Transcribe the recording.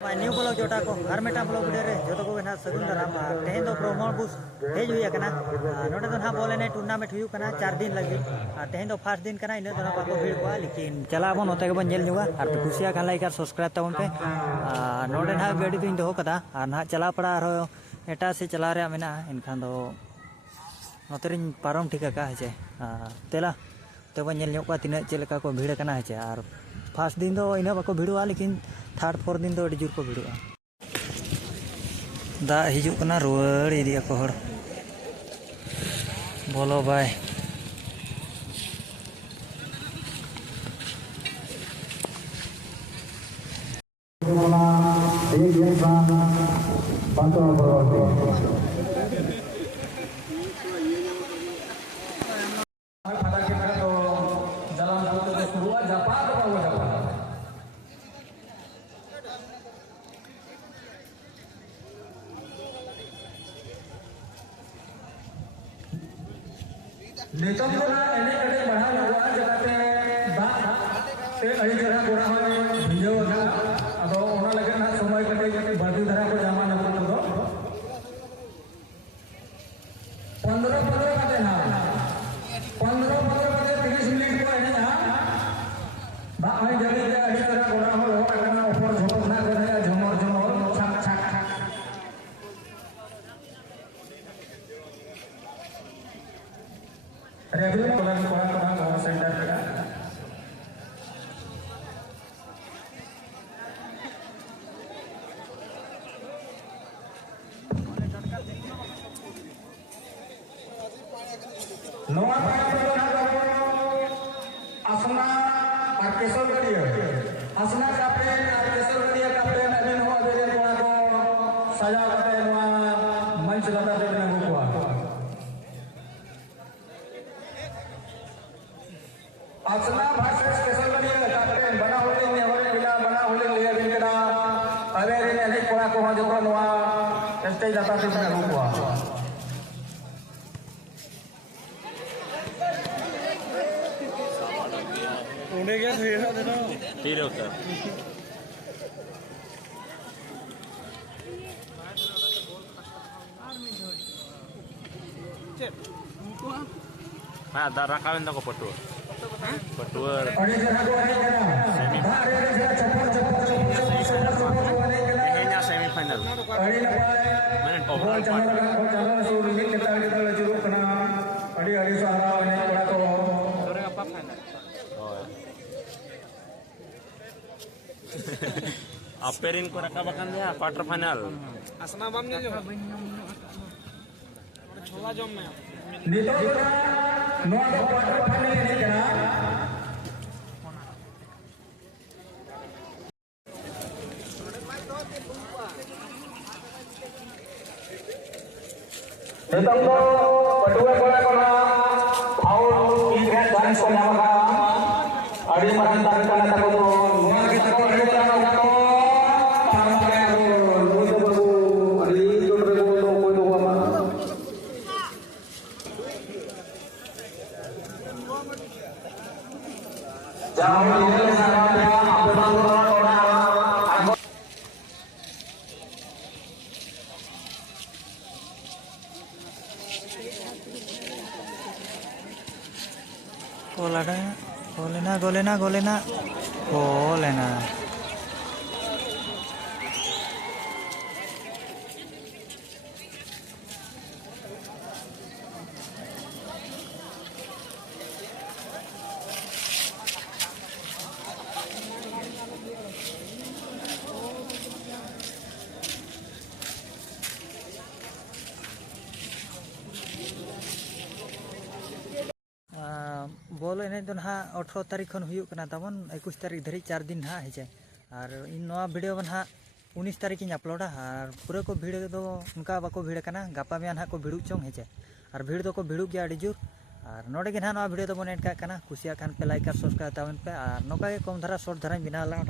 new blog जोटा को हर Meta blog video रे जो को ना सगुन दाराम तेहें दो ब्रह्मण बुस हेज हुई कना नोडे दो ना बोले ने टूर्नामेंट हुई कना 4 दिन लगी तेहें दो फर्स्ट दिन कना इने दो ना बाको भीड़ को लेकिन चला बन होते के बन जेल नुवा और कुसिया का लाइक और सब्सक्राइब तबन पे नोडे ना गाड़ी दिन दो कदा और ना चला पड़ा रो एटा से चला रे मेना इनखान दो नोतरिन पारम ठिका का है तेला तो बन जेल नुवा तिना चेलका को भीड़ कना है और फर्स्ट दिन दो इना बाको भीड़वा लेकिन थर्ड फोर्थ दिन दो अड़ी जोर को भीड़वा दा हिजू कना रुवाड़ इदिया को हर बोलो बाय नितम को ना एने कड़े बढ़ा हुआ जगते बात ते अड़ी जगह कोरा होने भिजो ना अदो ओना लगे ना समय कटे कटे बर्दी धरा को जमा न को तो 15 कटे ना 15 कटे 30 मिनट को एने ना बा आई जगह के अड़ी जगह कोरा हो ना ऊपर झोंक ना करे झमर झमर छक छक रेगुलर कोला सेंटर का नोआ असना और केशव गड़िया असना कापे और केशव गड़िया कापे अभी नोआ बेरे कोला को सजा करते नोआ मंच लता देने को असना भाषा स्पेशल बनी कैप्टन बना होले ने होले बिना बना होले ले बिन करा अबे रे ने कोड़ा को जो को नवा स्टेज जाता से बना हुआ उन्हें क्या भेड़ा देना तीर होता हाँ दारा कावन तक पटुआ पटुआ kayaknya semifinal mana overall aperin ko nakabakan dia quarter final asna bam ne jo chola jom me nito no quarter final ni kana Netang ko padua ko na foul ikan dan sonama adi marantar kana ta ko nuwa kita ko adi kana ko pamare ko luto babu adi jodre ko to ma jauh ini sama dia abang orang golena बोलो एने तो ना 18 तारीख खन हुई तबन 21 तारीख धरी 4 दिन हाँ है और इन नवा वीडियो ना 19 तारीख इन अपलोडा और पूरा को भीड़ दो उनका बाको भीड़ करना गापा में ना को भीड़ चोंग है और भीड़ दो को भीड़ गया अड़ी जोर और नोडे के ना वीडियो तो बन एड का कुसिया खान पे लाइक और सब्सक्राइब तबन पे और नौका के कम धारा शॉर्ट धारा बिना ला है